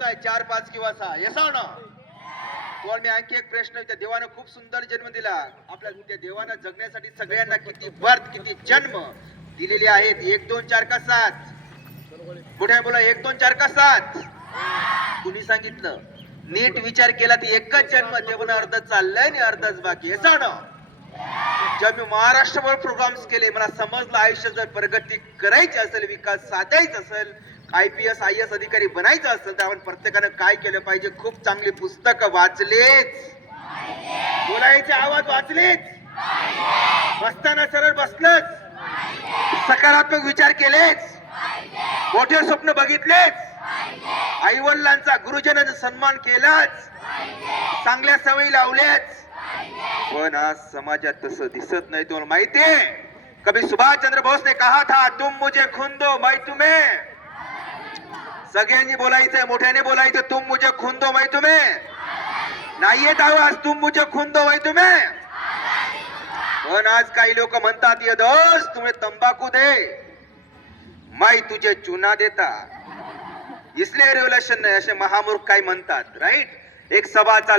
होत आहे 4 5 किंवा 6 येसा ना तुम्हाला मी आणखी एक प्रश्न त्या देवानं खूप सुंदर जन्म दिला आपल्या त्या देवानं जगण्यासाठी सगळ्यांना किती बर्थ किती जन्म दिलेले आहेत 1 2 4 का 7 कुठे बोला 1 2 4 का 7 कुणी सांगितलं नीट विचार केला ती एकच जन्म ते पण अर्ध चाललंय आणि अर्धच बाकी आहे ना जेव्हा मी महाराष्ट्रभर प्रोग्राम्स केले मला समजलं आयुष्य जर प्रगती करायची असेल विकास साधायचा असेल IPS IAS अधिकारी बनायचं असेल तर आपण प्रत्येकानं काय केलं पाहिजे खूप चांगली पुस्तकं वाचलेच बोलायचे आवाज वाचलेच बसताना सरळ बसलंच सकारात्मक विचार केलेच मोठे स्वप्न बघितलेच आई वडिलांचा गुरुजनांचा सन्मान केलाच चांगल्या सवयी लावल्याच पण आज समाजात तसं दिसत नाही तुम्हाला माहितीये कभी सुभाष चंद्र बोस ने कहा था तुम मुझे खून दो मैं तुम्हें सगळ्यांनी बोलायचंय मोठ्याने बोलायचं तुम मुझे खून दो मैं तुम्हें नाही येत आवाज तुम मुझे खून दो मैं तुम्हें पण आज काही लोक म्हणतात ये दोस्त तुम्हें तंबाखू दे मैं तुझे चुना देता इसलिए रेव्होल्यूशन नाही असे महामूर्ख काही म्हणतात राईट एक सभा चालू